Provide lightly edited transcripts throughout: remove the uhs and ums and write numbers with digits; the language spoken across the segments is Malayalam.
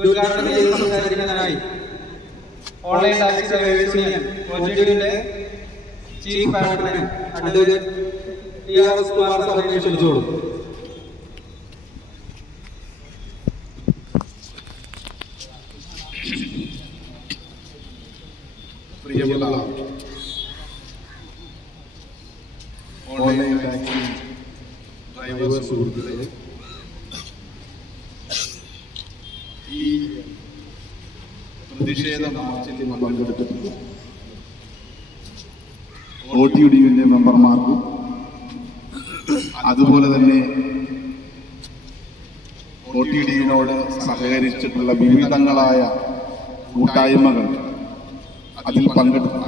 ഉദ്ഘാടനം ചെയ്ത് സംസാരിക്കുന്നതിനായി ഓൺലൈൻ ടാക്സി ഡ്രൈവേഴ്സ് യൂണിയൻ കോഞ്ചിയുടെ chief patron advocate TRS Kumar സാറിനെ ക്ഷണിച്ചോളൂ. പ്രിയമുള്ള ഓൺലൈൻ ടാക്സി ഡ്രൈവർ സുഹൃത്തുക്കളെ, ഈ പ്രതിഷേധ മാർച്ചിൽ പങ്കെടുത്തിട്ടുള്ള OTUDയുടെ മെമ്പർമാർക്കും അതുപോലെ തന്നെ OTUDയോട് സഹകരിച്ചിട്ടുള്ള വിവിധങ്ങളായ കൂട്ടായ്മകൾ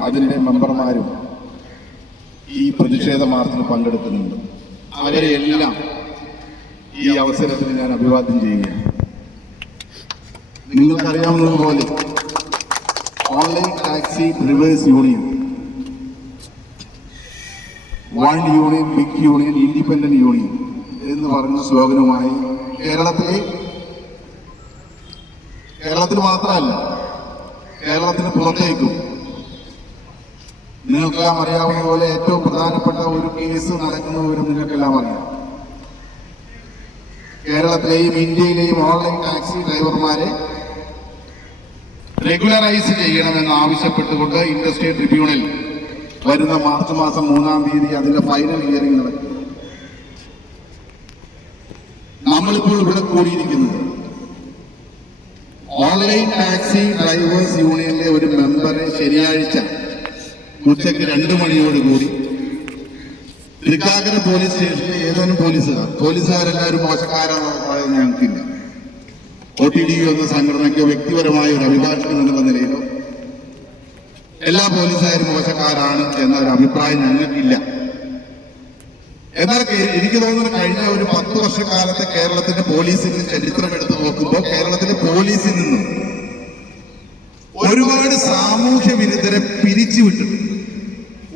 അതിൻ്റെ മെമ്പർമാരും ഈ പ്രതിഷേധ മാർച്ചിൽ പങ്കെടുക്കുന്നുണ്ട്. അവരെയെല്ലാം ഈ അവസരത്തിൽ ഞാൻ അഭിവാദ്യം ചെയ്യുകയാണ്. നിങ്ങൾക്കറിയാവുന്നതുപോലെ online taxi drivers union, one union, big union, independent union എന്ന് പറഞ്ഞ സ്ലോഗനുമായി കേരളത്തിൽ മാത്രമല്ല, കേരളത്തിന് പുറത്തേക്കും നിങ്ങൾക്കെല്ലാം അറിയാവുന്ന പോലെ ഏറ്റവും പ്രധാനപ്പെട്ട ഒരു കേസ് നടക്കുന്ന വിവരം നിങ്ങൾക്കെല്ലാം അറിയാം. കേരളത്തിലെയും ഇന്ത്യയിലെയും ഓൺലൈൻ ടാക്സി ഡ്രൈവർമാരെ റെഗുലറൈസ് ചെയ്യണമെന്ന് ആവശ്യപ്പെട്ടുകൊണ്ട് ഇൻഡസ്ട്രി ട്രിബ്യൂണൽ വരുന്ന മാർച്ച് മാസം 3-ാം തീയതി അതിന്റെ ഫൈനൽ ഹിയറിംഗ് നടക്കും. നമ്മളിപ്പോൾ ഇവിടെ കൂടിയിരിക്കുന്നത് ഓൺലൈൻ ടാക്സി ഡ്രൈവേഴ്സ് യൂണിയനിലെ ഒരു മെമ്പറെ ശനിയാഴ്ച ഉച്ചയ്ക്ക് 2 മണിയോടുകൂടി തൃക്കാക്കര പോലീസ് സ്റ്റേഷനിലെ ഏതാനും പോലീസുകാരെല്ലാവരും മോശക്കാരാണെന്ന് പറയുന്നത് ഞങ്ങൾക്കില്ല. OTDU എന്ന സംഘടനയ്ക്കോ വ്യക്തിപരമായ ഒരു അഭിഭാഷകൻ എന്നുള്ള നിലയിലോ എല്ലാ പോലീസുകാരും മോശക്കാരാണ് എന്നൊരു അഭിപ്രായം ഞങ്ങൾക്കില്ല. എന്നാൽ എനിക്ക് തോന്നുന്നു കഴിഞ്ഞ ഒരു 10 വർഷക്കാലത്തെ കേരളത്തിന്റെ പോലീസിന്റെ ചരിത്രം എടുത്തു നോക്കുമ്പോൾ കേരളത്തിലെ പോലീസിൽ നിന്നും ഒരുപാട് സാമൂഹ്യ വിരുദ്ധരെ പിരിച്ചുവിട്ടിട്ടുണ്ട്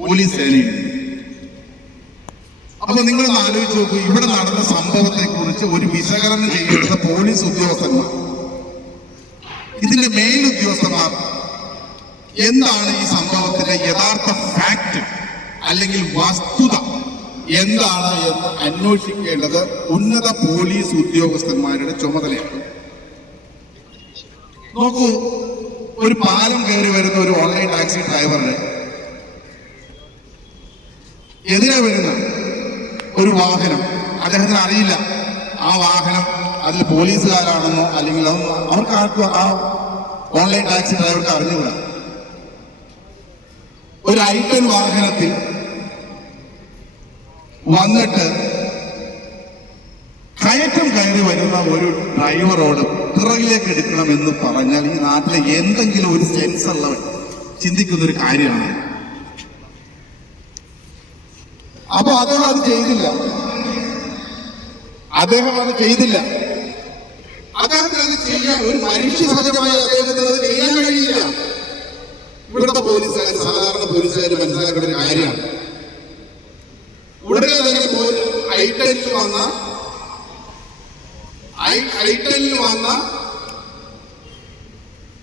പോലീസ് സേനയിൽ. അപ്പൊ നിങ്ങളൊന്ന് ആലോചിച്ച് നോക്കൂ, ഇവിടെ നടന്ന സംഭവത്തെ കുറിച്ച് ഒരു വിശകലനം ചെയ്യുന്ന പോലീസ് ഉദ്യോഗസ്ഥന്മാർ, ഇതിന്റെ മെയിൻ ഉദ്യോഗസ്ഥന്മാർ എന്താണ് ഈ സംഭവത്തിന്റെ യഥാർത്ഥ ഫാക്ട് അല്ലെങ്കിൽ വസ്തുത എന്താണ് എന്ന് അന്വേഷിക്കേണ്ടത് ഉന്നത പോലീസ് ഉദ്യോഗസ്ഥന്മാരുടെ ചുമതലയാണ്. നോക്കൂ, ഒരു പാലം കയറി വരുന്ന ഒരു ഓൺലൈൻ ടാക്സി ഡ്രൈവറുടെ എതിരെ വരുന്ന ഒരു വാഹനം, അദ്ദേഹത്തിന് അറിയില്ല ആ വാഹനം അതിൽ പോലീസുകാരാണെന്നോ അല്ലെങ്കിൽ അവർക്ക് ആർക്കും ആ ഓൺലൈൻ ടാക്സി ഡ്രൈവർക്ക് അറിഞ്ഞുകൂടാ. ഒരു ഐറ്റൻ വാഹനത്തിൽ വന്നിട്ട് കയറ്റം കയറി വരുന്ന ഒരു ഡ്രൈവറോട് പിറകിലേക്ക് എടുക്കണമെന്ന് പറഞ്ഞാൽ ഈ നാട്ടിലെ എന്തെങ്കിലും ഒരു സെൻസ് ഉള്ളവൻ ചിന്തിക്കുന്നൊരു കാര്യമാണ്. അപ്പൊ അദ്ദേഹം അത് ചെയ്തില്ല. അദ്ദേഹത്തിന് അത് ചെയ്യാൻ ഒരു മനുഷ്യ സഹജമായി അദ്ദേഹത്തിന് അത് ചെയ്യാൻ കഴിയില്ല. ഇവിടുത്തെ പോലീസുകാർ, സാധാരണ പോലീസുകാർ മനസ്സിലാക്കേണ്ട ഒരു കാര്യമാണ്. ഉടനെ തന്നെ ഐറ്റനിൽ വന്ന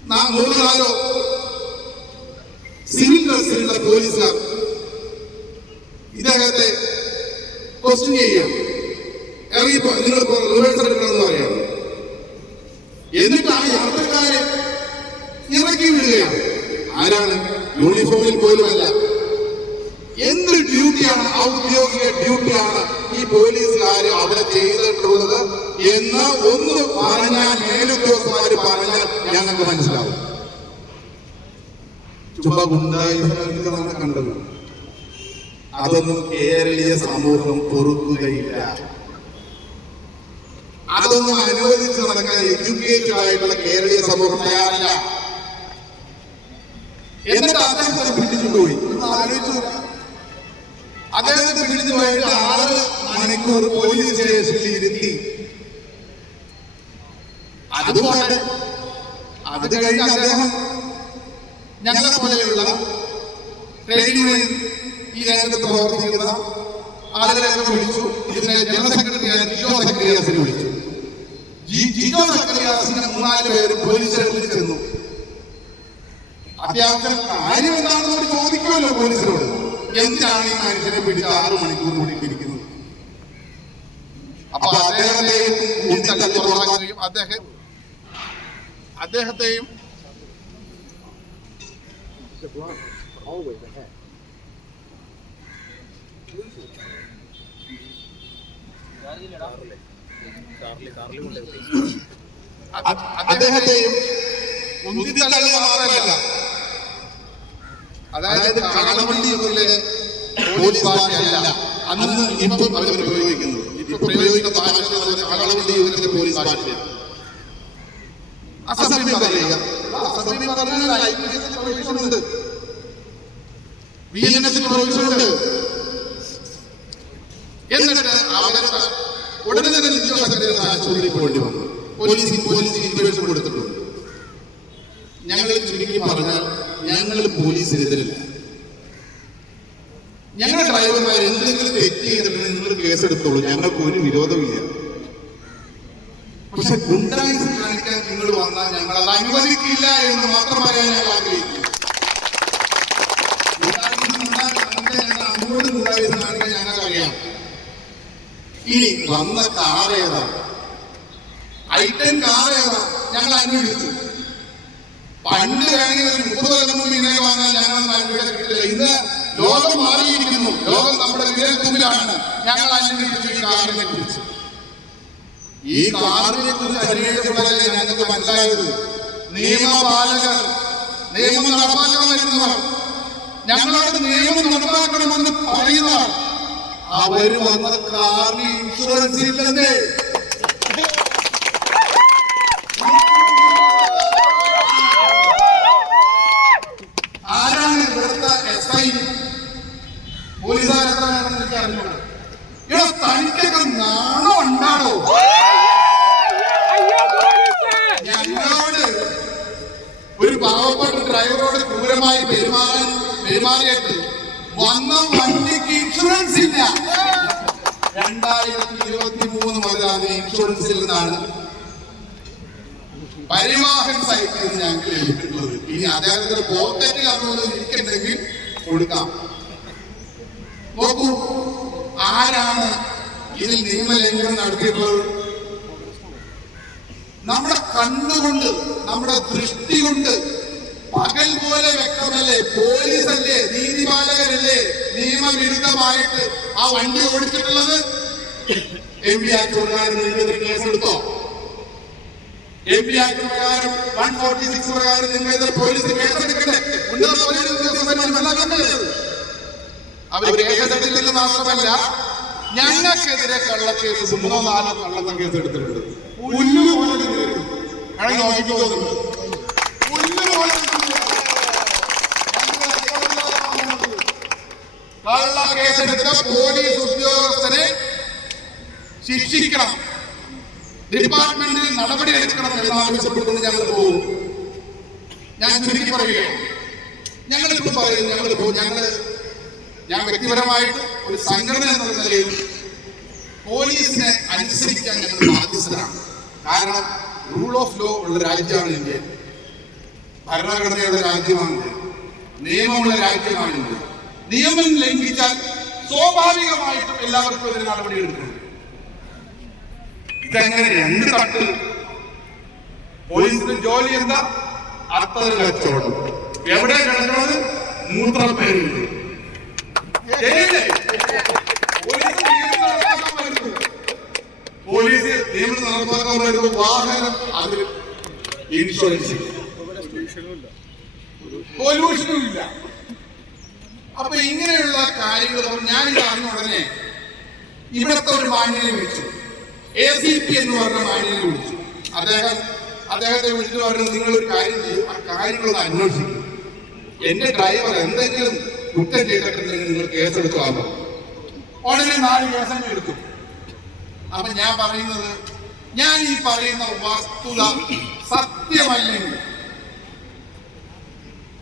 3-4 സിവിൽ ഡ്രസ്സിലുള്ള പോലീസുകാർ ഇദ്ദേഹത്തെ ക്വസ്റ്റ്യൻ ചെയ്യാം. ഇറങ്ങിപ്പോ നിങ്ങൾ റിവേഴ്സ് എടുക്കണമെന്ന് പറയാം. എന്നിട്ട് ആ യാത്രക്കാരെ ഇറക്കി വിടുകയാണ്. ആരാണ്? യൂണിഫോമിൽ പോലുമല്ല. എന്ത് ഡ്യൂട്ടിയാണ്, ഔദ്യോഗിക ഡ്യൂട്ടിയാണ് ഈ പോലീസുകാർ അവിടെ ചെയ്തിട്ടുള്ളത് എന്ന് ഒന്ന് പറഞ്ഞാൽ, മേലുദ്യോഗസ്ഥന്മാര് പറഞ്ഞാൽ ഞങ്ങൾക്ക് മനസ്സിലാവും. ചുമ്മാ ഗുണ്ടായുധമാണ് കണ്ടത്. അതൊന്നും കേരളീയ സമൂഹം പൊറുക്കുകയില്ല. അതൊന്നും അനുവദിച്ച് നടക്കാൻ എഡ്യൂക്കേറ്റഡ് ആയിട്ടുള്ള കേരളീയ സമൂഹം തയ്യാറില്ല. എന്നിട്ട് അദ്ദേഹത്തെ പിടിച്ചുപോയി. ആലോചിച്ചു, അദ്ദേഹത്തെ പിടിച്ചുപോയിട്ട് 6 മണിക്കൂർ പോലീസ് സ്റ്റേഷനിൽ ഇരുത്തി. അതുപോലെ അത് കഴിഞ്ഞ് അദ്ദേഹം ഞങ്ങളെ പോലെയുള്ള ട്രേഡ് യൂണിയൻ ഈ രംഗത്ത് പ്രവർത്തിക്കുന്ന ആളുകളെ വിളിച്ചു. ഇതിനെ ജനറൽ സെക്രട്ടറി വിളിച്ചു. ജിജോ സക്കറിയാസിന്റെ 3-4 പേര് പോലീസിൽ ചെന്നു. അത്യാവശ്യം കാര്യം എന്താണെന്ന് അവർ ചോദിക്കുമല്ലോ പോലീസിനോട്. എന്തിനാണ് ഈ മനുഷ്യനെ പിടിച്ച് 6 മണിക്കൂർ കൂടി ഇരിക്കുന്നത്? അപ്പൊ അദ്ദേഹത്തെയും മാത്രമല്ല, അതായത് കളവണ്ടിയിലെ പോലീസ് ഭാഷയല്ല അന്ന് ഇപ്പം അവർ പ്രയോഗിക്കുന്നത്. ഇപ്പൊ പ്രയോഗിക്കുന്ന ഭാഷ കളവണ്ടി യുഗത്തിലെ പോലീസ് ഭാഷയാണ്. അസഭ്യം പറയുക, അസഭ്യം പറഞ്ഞാൽ IPS പ്രൊവിഷനുണ്ട്, VNS പ്രൊവിഷനുണ്ട്. എന്നിട്ട് അവരെ ഉടനെ തന്നെ ഉദ്യോഗസ്ഥരെ ആശുപത്രിയിൽ പോകേണ്ടി വന്നു. പോലീസ് ഇൻഫർമേഷൻ കൊടുത്തിട്ടുണ്ട്. ഞങ്ങൾ ചുരുക്കി പറഞ്ഞാൽ ഞങ്ങൾ പോലീസിനെതിരല്ല. ഞങ്ങളുടെ ഡ്രൈവർമാർ എന്തെങ്കിലും തെറ്റ് ചെയ്തിട്ടുണ്ടെങ്കിൽ നിങ്ങൾ കേസെടുത്തോളൂ, ഞങ്ങൾക്ക് ഒരു വിരോധമില്ല. പക്ഷെ ഗുണ്ടായിസം കാണിക്കാൻ നിങ്ങൾ വന്നാൽ ഞങ്ങൾ അത് അനുവദിക്കില്ല എന്ന് മാത്രം പറയാൻ ഞങ്ങൾ ആഗ്രഹിക്കുന്നു. അങ്ങോട്ട് ഗുണ്ടായിസം കാണിക്കാൻ ഞങ്ങൾക്കറിയാം. ഇനി വന്ന കാർ ഏതാ, ഐറ്റം കാർ ഏതാ, ഞങ്ങൾ അന്വേഷിച്ചു. പണ്ട് വേണമെങ്കിൽ 30 കൊല്ലം മുമ്പ് ഇങ്ങനെ വാങ്ങാൻ ഞങ്ങൾ അന്വേഷിച്ചിട്ടില്ല. ഇന്ന് ലോകം മാറിയിരിക്കുന്നു, ലോകം നമ്മുടെ വിരൽത്തുമ്പിലാണ്. ഞങ്ങൾ അന്വേഷിച്ചു ഈ കാറിനെ കുറിച്ച്. ഈ കാറിനെ കുറിച്ച് അന്വേഷിച്ചപ്പോഴല്ലേ ഞങ്ങൾക്ക് മനസ്സിലായത് നിയമപാലകർ, നിയമം നടപ്പാക്കാൻ വരുന്നവർ, ഞങ്ങളോട് നിയമം നടപ്പാക്കണമെന്ന് പറയുന്നവർ, അവര് വന്ന കാറിന് ഇൻഷുറൻസ് ഇല്ലെന്നേ. ആരാണ് ഇവിടുത്തെ SI? പോലീസുകാരെന്താണെന്ന് എനിക്ക് അറിഞ്ഞൂടാ. ഇവിടെ തനിക്കൊക്കെ നാണം ഉണ്ടാണോ? ഞങ്ങളോട് ഒരു പാവപ്പെട്ട ഡ്രൈവറോട് ക്രൂരമായി പെരുമാറിയിട്ട് വന്ന വണ്ടിക്ക് ഇൻഷുറൻസ് ഇല്ല. 2023 മുതൽ അതിന് ഇൻഷുറൻസ് ഇല്ലെന്നാണ് പരിവാഹൻ സൈറ്റിൽ നിന്ന് ഞങ്ങൾക്ക് ലഭിച്ചിട്ടുള്ളത്. ഇനി അദ്ദേഹത്തിന്റെ പോക്കറ്റിൽ അതുകൊണ്ട് ഇരിക്കുന്നുണ്ടെങ്കിൽ കൊടുക്കാം. നോക്കൂ, ആരാണ് ഇതിൽ നിയമലംഘനം നടത്തിയിട്ടുള്ളത്? നമ്മുടെ കണ്ണുകൊണ്ട്, നമ്മുടെ ദൃഷ്ടി കൊണ്ട് പകൽ പോലെ വ്യക്തമല്ലേ? പോലീസല്ലേ, നീതിപാലകരല്ലേ നിയമവിരുദ്ധമായിട്ട് ആ വണ്ടി ഓടിച്ചിട്ടുള്ളത്? MV ആക്ട് പ്രകാരം നിങ്ങൾക്കെതിരെ കേസെടുത്തോ? MV ആക്ട് പ്രകാരം 146 പ്രകാരം നിങ്ങൾക്കെതിരെ പോലീസ് കേസെടുക്കണ്ടേ? ഉന്നത പോലീസ് ഉദ്യോഗസ്ഥന്മാർ മനസ്സിലാക്കണ്ടേ? അവർ കേസെടുത്തില്ലെന്ന് മാത്രമല്ല, ഞങ്ങൾക്കെതിരെ കള്ളക്കേസ് 3-4 കള്ളക്കം കേസ് എടുത്തിട്ടുണ്ട്. കള്ള കേസെടുത്ത പോലീസ് ഉദ്യോഗസ്ഥരെ ശിക്ഷിക്കണം, ഡിപ്പാർട്ട്മെന്റിൽ നടപടി എടുക്കണം എന്നാവശ്യപ്പെട്ടുകൊണ്ട് ഞങ്ങൾ പോകും. ഞാൻ ചുരുക്കി പറയുകയാണ്, ഞങ്ങളിപ്പോൾ പറയുന്നത് ഞാൻ വ്യക്തിപരമായിട്ട് ഒരു സംഘടന എന്നുള്ള നിലയിൽ പോലീസിനെ അനുസരിക്കാൻ ഞങ്ങൾ ബാധ്യസ്ഥരാണ്. കാരണം റൂൾ ഓഫ് ലോ ഉള്ള രാജ്യമാണ് ഇന്ത്യ, ഭരണഘടനയുള്ള രാജ്യമാണ് ഇന്ത്യ, നിയമമുള്ള രാജ്യമാണ് ഇന്ത്യ. നിയമം ലംഘിച്ചാൽ സ്വാഭാവികമായിട്ടും എല്ലാവർക്കും ഇതിന് നടപടി എടുക്കണം. ഇതെങ്ങനെ 2 തട്ട്? പോലീസിന്റെ ജോലി എന്താ? അത്തര കച്ചവടം. എവിടെ കിടക്കുന്നത്? മൂത്രപ്പേരിൽ. പോലീസ് നിയമം നടപ്പാക്കാൻ വരുന്ന വാഹനം, അതിൽ ഇൻഷുറൻസ്, പൊല്യൂഷനും ഇല്ല. അപ്പൊ ഇങ്ങനെയുള്ള കാര്യങ്ങൾ ഞാനിത് അറിഞ്ഞ ഉടനെ ഇവിടത്തെ ഒരു മാന്യനെ വിളിച്ചു, ACP എന്ന് പറഞ്ഞ മാന്യനെ വിളിച്ചു. അദ്ദേഹത്തെ വിളിച്ചു പറഞ്ഞു, നിങ്ങളൊരു കാര്യം ചെയ്യും, ആ കാര്യങ്ങളൊന്ന് അന്വേഷിക്കും. എന്റെ ഡ്രൈവർ എന്തെങ്കിലും കുറ്റം ചെയ്തിട്ടുണ്ടെങ്കിൽ നിങ്ങൾ കേസെടുക്കാമോ? ഉടനെ 4 കേസങ്ങൾ എടുക്കും. അപ്പൊ ഞാൻ പറയുന്നത്, ഞാൻ ഈ പറയുന്ന വസ്തുത സത്യമല്ലെങ്കിൽ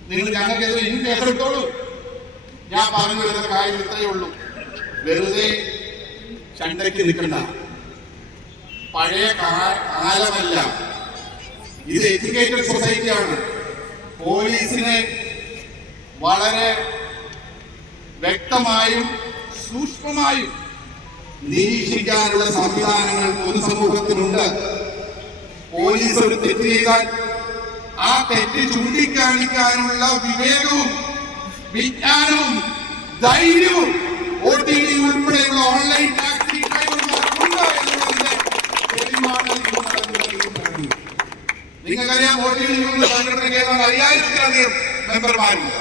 നിങ്ങൾ ഞങ്ങൾക്കെതിരെ ഇനി കേസെടുത്തോളൂ. ഞാൻ പറഞ്ഞു വരുന്ന കാര്യം ഇത്രയേ ഉള്ളൂ. വെറുതെ ചണ്ടയ്ക്ക് നിൽക്കണ്ട. പഴയ കാലമല്ല. ഇത് എഡ്യൂക്കേറ്റഡ് സൊസൈറ്റിയാണ്. പോലീസിനെ വളരെ വ്യക്തമായും സൂക്ഷ്മമായും നിരീക്ഷിക്കാനുള്ള സംവിധാനങ്ങൾ പൊതുസമൂഹത്തിനുണ്ട്. പോലീസ് ഒരു തെറ്റ് ചെയ്താൽ ആ തെറ്റ് ചൂണ്ടിക്കാണിക്കാനുള്ള വിവേകവും വിജ്ഞാനവും ധൈര്യവും OTD ഉൾപ്പെടെയുള്ള ഓൺലൈൻ ടാക്സി ഡ്രൈവർമാർക്കുണ്ട് എന്നുള്ളതിന്റെ തെളിവാണ് നിങ്ങൾക്കറിയാം. OTD സംഘടനയ്ക്ക് ഏതാണ്ട് 5000-ത്തിലധികം മെമ്പർമാരുണ്ട്.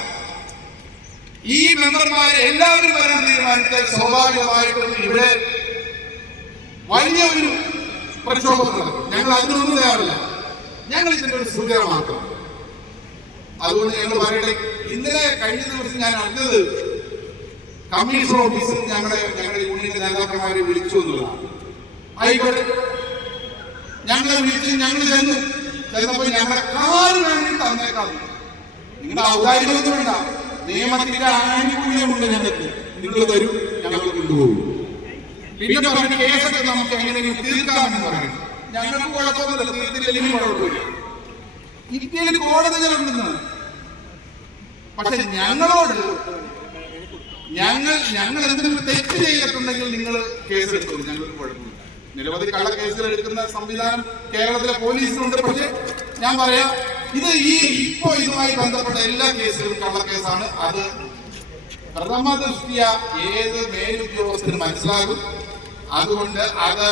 ഈ മെമ്പർമാരെ എല്ലാവരും വരാൻ തീരുമാനിച്ചാൽ സ്വാഭാവികമായിട്ടും ഇവിടെ വലിയ ഒരു പ്രക്ഷോഭം നടക്കും. ഞങ്ങൾ അതിനൊന്നും തയ്യാറില്ല. ഞങ്ങൾ ഇതിന്റെ ഒരു സൂചന മാത്രം. അതുകൊണ്ട് ഞങ്ങൾ പറയട്ടെ, ഇന്നലെ കഴിഞ്ഞ ദിവസം ഞാൻ അറിഞ്ഞത് കമ്മീഷണർ ഓഫീസിൽ ഞങ്ങളുടെ യൂണിയൻ നേതാക്കന്മാരെ വിളിച്ചു എന്നുള്ളതാണ്. ആയിക്കോട്ടെ, ഞങ്ങളെ വിളിച്ച് ഞങ്ങൾ ചെന്നപ്പോൾ ഞങ്ങളുടെ കാറ് വേണ്ടി തന്നേക്കാം. നിങ്ങളുടെ ഔദാര്യമൊന്നും വേണ്ട, നിയമത്തിന്റെ ആനുകൂല്യമുണ്ട് ഞങ്ങൾക്ക്. നിങ്ങൾ തരും, ഞങ്ങൾ കൊണ്ടുപോകും. പിന്നെ പറഞ്ഞ കേസൊക്കെ നമുക്ക് എങ്ങനെയെങ്കിലും തീർക്കാമെന്ന് പറയുന്നു. ഞങ്ങൾക്ക് കുഴപ്പമൊന്നുമില്ല, തീർത്തില്ലെങ്കിലും കുഴപ്പമില്ല. ഇന്ത്യയിൽ കോടതികളുണ്ടെന്ന്. പക്ഷെ ഞങ്ങളോട് ഞങ്ങൾ എന്തെങ്കിലും തെറ്റ് ചെയ്തിട്ടുണ്ടെങ്കിൽ നിങ്ങൾ കേസെടുക്കും, ഞങ്ങൾക്ക് കുഴപ്പമില്ല. നിരവധി കള്ളക്കേസുകൾ എടുക്കുന്ന സംവിധാനം കേരളത്തിലെ പോലീസിനുണ്ട്. പക്ഷെ ഞാൻ പറയാം, ഇത് ഇപ്പോ ഇതുമായി ബന്ധപ്പെട്ട എല്ലാ കേസുകളും കള്ളക്കേസാണ്. അത് പ്രഥമ ദൃഷ്ടിയ ഏത് മേലുദ്യോഗസ്ഥന് മനസ്സിലാകും. അതുകൊണ്ട് അത്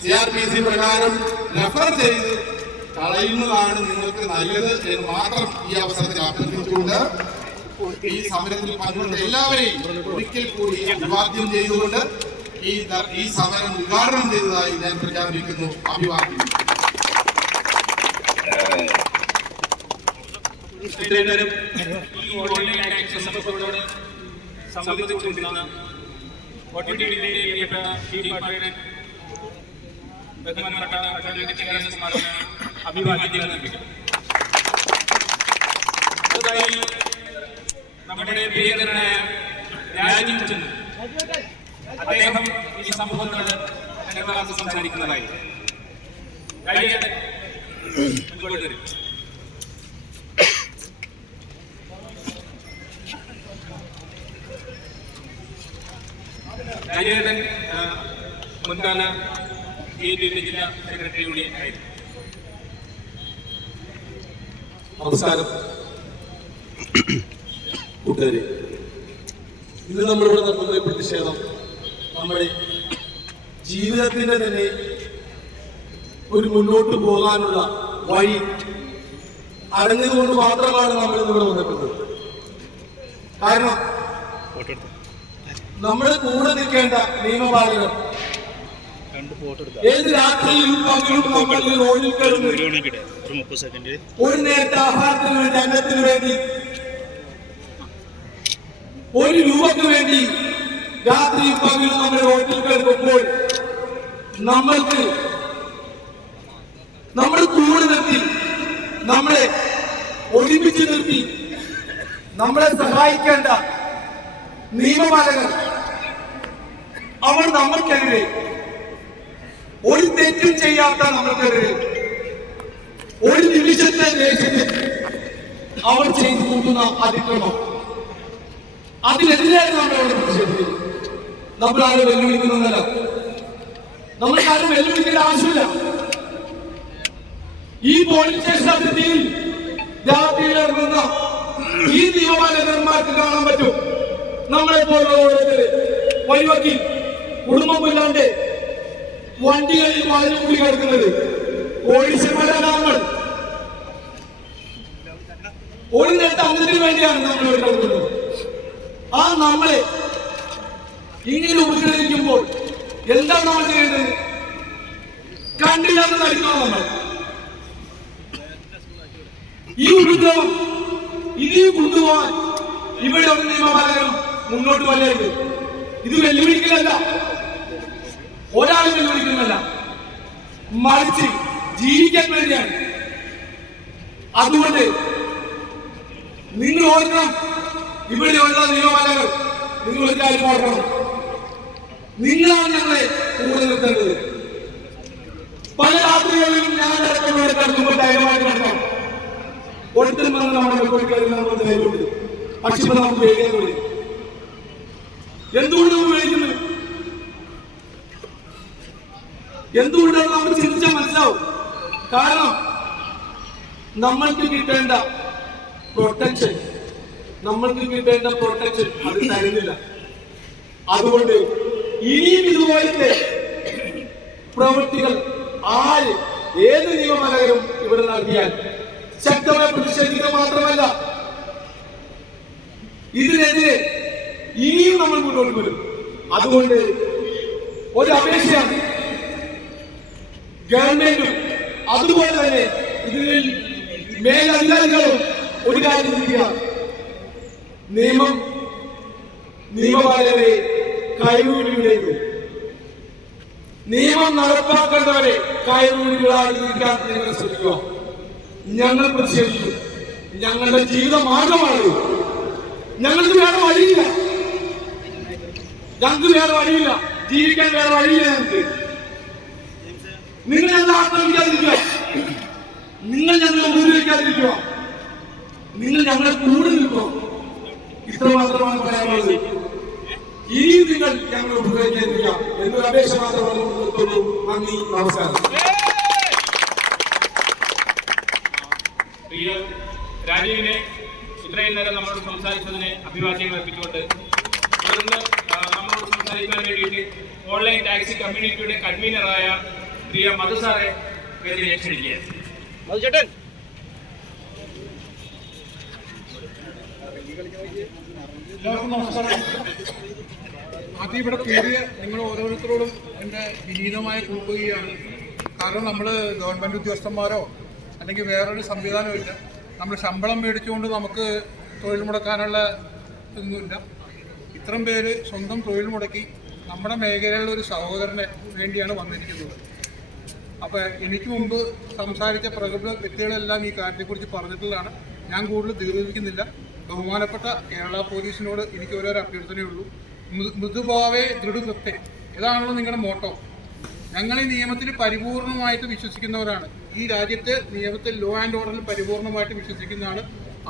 CRPC പ്രകാരം റെഫർ ചെയ്ത് കളയുന്നതാണ് നിങ്ങൾക്ക് നല്ലത് എന്ന് മാത്രം ഈ അവസരത്തിൽ അഭ്യർത്ഥിച്ചുകൊണ്ട് ഈ സമരത്തിൽ പങ്കെടുത്ത എല്ലാവരെയും ഒരിക്കൽ കൂടി അഭിവാദ്യം ചെയ്തുകൊണ്ട് ഈ സമരം ഉദ്ഘാടനം ചെയ്തതായി ഞാൻ പ്രഖ്യാപിക്കുന്നു. അഭിവാദ്യം. അഭിവാദ്യങ്ങൾ നൽകുന്നു. നമ്മുടെ പ്രിയങ്കരനായ രാജീവ് ചന്ദ്രൻ അദ്ദേഹം ഈ സംഭവത്തോട് സംസാരിക്കുന്നതായി. രാജേന്ദ്രൻ മുൻകാല ജില്ലാ സെക്രട്ടറി കൂടി ആയിരുന്നു. നമസ്കാരം കൂട്ടുകാരെ. ഇന്ന് നമ്മളിവിടെ നടത്തുന്ന പ്രതിഷേധം നമ്മുടെ ജീവിതത്തിന്റെ തന്നെ ഒരു മുന്നോട്ട് പോകാനുള്ള വഴി അറിഞ്ഞതുകൊണ്ട് മാത്രമാണ് നമ്മൾ ഇവിടെ വന്നിട്ടുള്ളത്. കാരണം നമ്മുടെ കൂടെ നിൽക്കേണ്ട നിയമപാലകർ ഏത് രാത്രിയിലും പകലും നമ്മൾ റോഡിൽ കിടന്ന് ഒരു നേരത്തെ ആഹാരത്തിന് വേണ്ടി, അന്നത്തിന് വേണ്ടി, ഒരു രൂപക്ക് വേണ്ടി രാത്രി പകലും നമ്മൾ റോഡിൽ കിടക്കുമ്പോൾ നമ്മൾക്ക് നമ്മൾ കൂടെ നിർത്തി, നമ്മളെ ഒരുമിച്ച് നിർത്തി നമ്മളെ സഹായിക്കേണ്ട നിയമപാലകർ അവർ നമ്മൾക്കെതിരെ ഒരു തെറ്റും ചെയ്യാത്ത നമ്മൾക്കെതിരെ ഒരു നിമിഷത്തെ ദേഷ്യത്തിൽ അവർ ചെയ്തു കൂട്ടുന്ന അതിക്രമം, അതിനെതിരെയാണ് നമ്മളോട് പ്രതിഷേധിക്കുന്നത്. നമ്മളാരും വെല്ലുവിളിക്കുന്നതല്ല, നമ്മൾക്കാരും വെല്ലുവിളിക്കേണ്ട ആവശ്യമില്ല. ഈ പോലീസ് സ്റ്റേഷൻ അതിർത്തിയിൽ രാത്രിയിൽ ഇറങ്ങുന്ന ഈ നിയമപാലകന്മാർക്ക് കാണാൻ പറ്റും നമ്മളെ പോലുള്ള ഓരോരുത്തര് വഴിവക്കി കുടുംബമില്ലാണ്ട് വണ്ടികളിൽ വാതിൽ കൂടി കിടക്കുന്നത്. പോലീസുമാരാണ് നമ്മൾ. ഒരു നേരത്തെ അംഗത്തിന് വേണ്ടിയാണ് നമ്മൾ ഇവിടെ കിടക്കുന്നത്. ആ നമ്മളെ ഇങ്ങനെ ഉപദ്രവിക്കുമ്പോൾ എന്താണ് നമ്മൾ ചെയ്യേണ്ടത്? കണ്ടില്ലെന്ന് നടിക്കണം. നമ്മൾ ഈ ഉപദ്രവം ഇനിയും കൊണ്ടുപോകാൻ ഇവിടെ ഒരു നിയമപാലകരും മുന്നോട്ട് വരരുത്. ഇത് വെല്ലുവിളിക്കലല്ല, ഒരാളും വെല്ലുവിളിക്കുന്നല്ല, മറിച്ച് ജീവിക്കാൻ വേണ്ടിയാണ്. അതുകൊണ്ട് നിങ്ങൾ ഓർക്കണം, ഇവിടെയുള്ള നിയമപാലകർ നിങ്ങൾ ഒരു കാര്യം ഓർക്കണം, നിങ്ങളാണ് ഞങ്ങളെ കൂടെ നിർത്തേണ്ടത്. പല രാത്രികളിലും ഞാൻ ഇടയ്ക്ക് കിടക്കുമ്പോൾ ധൈര്യമായി കിടക്കാം. ഒരിക്കലും വന്ന് നമ്മുടെ കോഴിക്കാരിൽ നമ്മൾ ധൈര്യമുണ്ട്. പക്ഷെ ഇപ്പൊ നമുക്ക് പേടിയാൻ തുടങ്ങി. എന്തുകൊണ്ട് നമ്മൾ പേടിക്കുന്നത്? എന്തുകൊണ്ടാണ് നമ്മൾ ചിന്തിച്ചാൽ മനസ്സിലാവും. കാരണം നമ്മൾക്ക് കിട്ടേണ്ട പ്രൊട്ടക്ഷൻ അത് തരുന്നില്ല. അതുകൊണ്ട് ഇനിയും ഇതുപോലത്തെ പ്രവൃത്തികൾ ഏത് നിയമപാലകരും ഇവിടെ നടത്തിയാൽ ശക്തമായി പ്രതിഷേധിക്കുക മാത്രമല്ല, ഇതിനെതിരെ ഇനിയും നമ്മൾ മുന്നോട്ട് വരും. അതുകൊണ്ട് ഒരു അപേക്ഷയാണ് ഗവൺമെന്റും അതുപോലെ തന്നെ ഇതിൽ മേലധികാരികളും ഒരു കാര്യം ചിന്തിക്കുക. നിയമപാലകരെ കൈകൂലിയിലേക്ക്, നിയമം നടപ്പാക്കേണ്ടവരെ കൈകൂലികളായിരിക്കാൻ നിങ്ങൾ ശ്രമിക്കുക. ഞങ്ങൾ പ്രതിഷേധിക്കും. ഞങ്ങളുടെ ജീവിത മാർഗമാണ്. ഞങ്ങൾക്ക് വേറെ വഴിയില്ല. ജീവിക്കാൻ വേറെ വഴിയില്ല. നിങ്ങൾ ഞങ്ങളെ ആക്രമിക്കാതിരിക്കുക, നിങ്ങൾ ഞങ്ങളെ ഉപദ്രവിക്കാതിരിക്കുക, നിങ്ങൾ ഞങ്ങളെ കൂടെ നിൽക്കുക. ഇത്രമാത്രമാണ് പറയാനുള്ളത്. ഇനിയും നിങ്ങൾ ഞങ്ങൾ ഉപദ്രവിക്കാതിരിക്കുക എന്നൊരു അപേക്ഷ മാത്രമാണ് നിർത്തുള്ളൂ. നന്ദി, നമസ്കാരം. രാജീവിനെ ഇത്രയും നേരം നമ്മളോട് സംസാരിച്ചതിനെ അഭിവാദ്യങ്ങൾ അർപ്പിച്ചുകൊണ്ട് തുടർന്ന് നമ്മളോട് സംസാരിക്കാൻ വേണ്ടിയിട്ട് ഓൺലൈൻ ടാക്സി കമ്മ്യൂണിറ്റിയുടെ കൺവീനറായ പ്രിയ മധു സാറെ വേദിയിലേക്ക് ക്ഷണിക്കുക. മധുചേട്ടൻ. എല്ലാവർക്കും നമസ്കാരം. ആദ്യം ഇവിടെ കയറിയ നിങ്ങൾ ഓരോരുത്തരോടും എൻ്റെ വിനീതമായ കുറിക്കുകയാണ്. കാരണം നമ്മൾ ഗവൺമെൻറ് ഉദ്യോഗസ്ഥന്മാരോ അല്ലെങ്കിൽ വേറൊരു സംവിധാനമില്ല. നമ്മൾ ശമ്പളം മേടിച്ചുകൊണ്ട് നമുക്ക് തൊഴിൽ മുടക്കാനുള്ള ഒന്നുമില്ല. ഇത്രയും പേര് സ്വന്തം തൊഴിൽ മുടക്കി നമ്മുടെ മേഖലയിലുള്ള ഒരു സഹോദരന് വേണ്ടിയാണ് വന്നിരിക്കുന്നത്. അപ്പോൾ എനിക്ക് മുമ്പ് സംസാരിച്ച പ്രഗത്ഭ വ്യക്തികളെല്ലാം ഈ കാര്യത്തെക്കുറിച്ച് പറഞ്ഞിട്ടുള്ളതാണ്. ഞാൻ കൂടുതൽ ദീർഘിപ്പിക്കുന്നില്ല. ബഹുമാനപ്പെട്ട കേരള പോലീസിനോട് എനിക്ക് ഓരോരോ അഭ്യർത്ഥനയുള്ളൂ. മൃദുഭാവേ ദൃഢകൃത്യ, ഇതാണല്ലോ നിങ്ങളുടെ മോട്ടോ. ഞങ്ങൾ ഈ നിയമത്തിൽ പരിപൂർണമായിട്ട് വിശ്വസിക്കുന്നവരാണ്. ഈ രാജ്യത്തെ നിയമത്തിൽ ലോ ആൻഡ് ഓർഡറിൽ പരിപൂർണമായിട്ട് വിശ്വസിക്കുന്നതാണ്.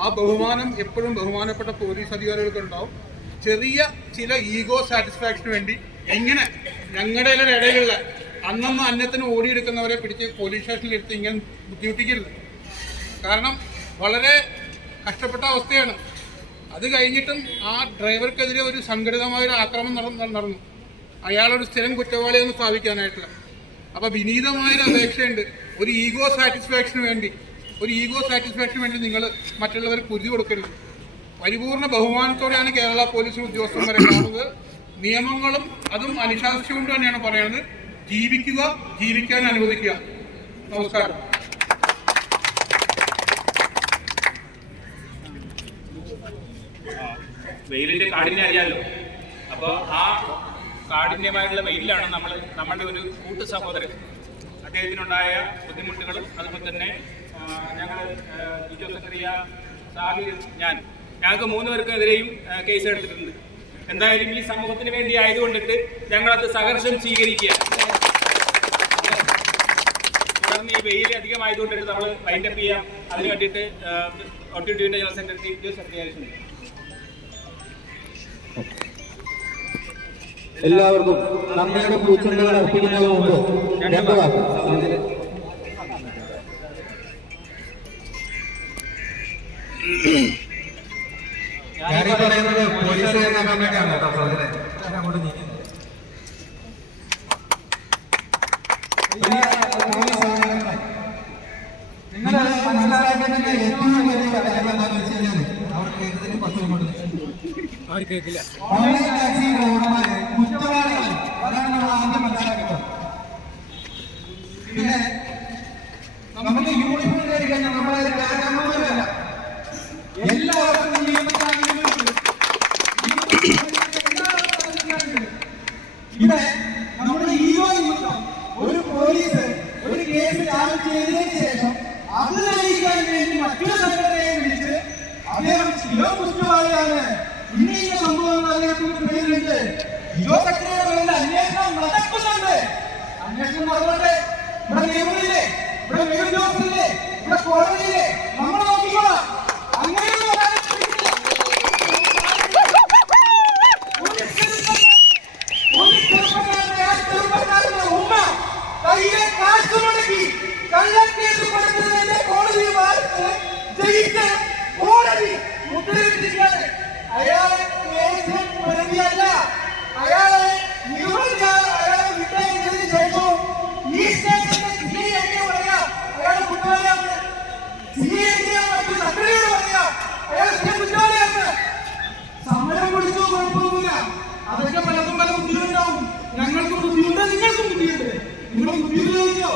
ആ ബഹുമാനം എപ്പോഴും ബഹുമാനപ്പെട്ട പോലീസ് അധികാരികൾക്ക് ഉണ്ടാവും. ചെറിയ ചില ഈഗോ സാറ്റിസ്ഫാക്ഷന് വേണ്ടി എങ്ങനെ ഞങ്ങളുടെ ഇടയിലുള്ള അന്നന്ന് അന്നത്തിന് ഓടിയെടുക്കുന്നവരെ പിടിച്ച് പോലീസ് സ്റ്റേഷനിലെടുത്ത് ഇങ്ങനെ ബുദ്ധിമുട്ടിക്കരുത്. കാരണം വളരെ കഷ്ടപ്പെട്ട അവസ്ഥയാണ്. അത് കഴിഞ്ഞിട്ടും ആ ഡ്രൈവർക്കെതിരെ ഒരു സംഘടിതമായൊരു ആക്രമണം നടന്നു. അയാളൊരു സ്ഥിരം കുറ്റവാളിയെന്ന് സ്ഥാപിക്കാനായിട്ടുള്ള. അപ്പോൾ വിനീതമായൊരു അപേക്ഷയുണ്ട്. ഒരു ഈഗോ സാറ്റിസ്ഫാക്ഷന് വേണ്ടി നിങ്ങൾ മറ്റുള്ളവർ കുരുതി കൊടുക്കരുത്. പരിപൂർണ ബഹുമാനത്തോടെയാണ് കേരള പോലീസ് ഉദ്യോഗസ്ഥന്മാരെ കാണുന്നത്. നിയമങ്ങളും അതും അനുശാസിച്ചുകൊണ്ട് തന്നെയാണ് പറയുന്നത്. ജീവിക്കുക, ജീവിക്കാൻ അനുവദിക്കുക. നമസ്കാരം. വെയിലിന്റെ കാഠിന്യം അറിയാമല്ലോ. അപ്പോൾ ആ കാഠിന്യമായിട്ടുള്ള വെയിലാണ് നമ്മളുടെ ഒരു കൂട്ടു സഹോദരൻ, അദ്ദേഹത്തിനുണ്ടായ ബുദ്ധിമുട്ടുകളും അതുപോലെ തന്നെ ഞങ്ങൾ ജിജോ സെക്രട്ടറിയ സാഹിർ ഞങ്ങൾക്ക് 3 പേർക്കെതിരെയും കേസ് എടുത്തിട്ടുണ്ട്. എന്തായാലും ഈ സമൂഹത്തിന് വേണ്ടി ആയതുകൊണ്ടിട്ട് ഞങ്ങളത് സഹർഷം സ്വീകരിക്കുക. തുടർന്ന് ഈ വെയിൽ അധികമായതുകൊണ്ടിട്ട് നമ്മൾ വൈൻഡപ്പ് ചെയ്യാം. അതിന് വേണ്ടിയിട്ട് OTTയുടെ ജനറൽ സെക്രട്ടറി ജിജോ സെക്രട്ടറി എല്ലാവർക്കും നന്ദിയുടെ പൂച്ചെണ്ടുകൾ അർപ്പിക്കുന്നതിന് മുമ്പ് 2 വാക്ക്. ഞാനീ പറയുന്നത് പോലീസുകാരെ വേണ്ടിയാണ് കേട്ടോ. സഹോദരൻ അങ്ങോട്ട് നീങ്ങി. നിങ്ങൾ മനസ്സിലാക്കേണ്ട ഏറ്റവും വലിയ കാര്യം എന്താണെന്ന് വെച്ച് കഴിഞ്ഞാൽ അവർക്ക് കേൾക്കുന്നതിന് 10 കൊണ്ട് ആര് കേൾക്കില്ല. ഓൺലൈൻ ടാക്സി ഡ്രൈവർമാരെ കുറ്റവാളികൾ, അതാണ് നമ്മൾ ആദ്യം മനസ്സിലാക്കുന്നത്. പിന്നെ നമുക്ക് യൂണിഫോം ധരിക്കാൻ നമ്മളെ കാരണന്മാരല്ല, എല്ലാവർക്കും ഇവിടെ നമ്മുടെ ഈഗോ നിമിത്തം ഒരു പോലീസ് ഒരു കേസ് ചാർജ് ചെയ്തതിനു ശേഷം അത് തെളിയിക്കാൻ വേണ്ടി മറ്റൊരു സംഘടനയെ വിളിച്ച് അദ്ദേഹം സ്ഥിരം കുറ്റവാളിയാണ്, ഇനി ഈ സംഭവങ്ങൾ അദ്ദേഹത്തിന്റെ പേരിലുണ്ട്, ജിജോ സെക്രട്ടറിയുടെ പേരിൽ അന്വേഷണം നടക്കുന്നുണ്ട്, അന്വേഷണം നടന്നോട്ടെ. ഇവിടെ നിയമങ്ങളില്ലേ, ഇവിടെ മേലുദ്യോഗസ്ഥരില്ലേ, ഇവിടെ കോടതിയില്ലേ, നമ്മൾ നോക്കിക്കോളാം. അങ്ങനെയൊന്നും ചെറുപ്പക്കാരന്റെ ഉമ്മ കയ്യിലെ കാശ് മുടക്കി കള്ളക്കേസ് കൊടുക്കുന്നതിന്റെ കോടതി വാർത്ത് ജയിച്ച് കോടതി ഉത്തരവിട്ടിരിക്കുകയാണ്. അയാൾ കേസിൽ പ്രതിയല്ല. അയാളെ അയാളെ വിട്ടയച്ചതിന് ശേഷം ഈ സ്റ്റേഷന്റെ സിഐ പറയാം അയാൾ കുറ്റവാളിയാണ്, സിഐ മറ്റു സെക്രട്ടറിയോട് പറയാം അയാൾ കുറ്റവാളിയാണ്. സമരം പിടിച്ചു കുഴപ്പമൊന്നുമില്ല, അതൊക്കെ പലതും പല ബുദ്ധിയുണ്ടാവും. ഞങ്ങൾക്കും ബുദ്ധിയുണ്ട്, നിങ്ങൾക്കും ബുദ്ധിയുണ്ട്. നിങ്ങൾ ബുദ്ധി ഉപയോഗിച്ചോ?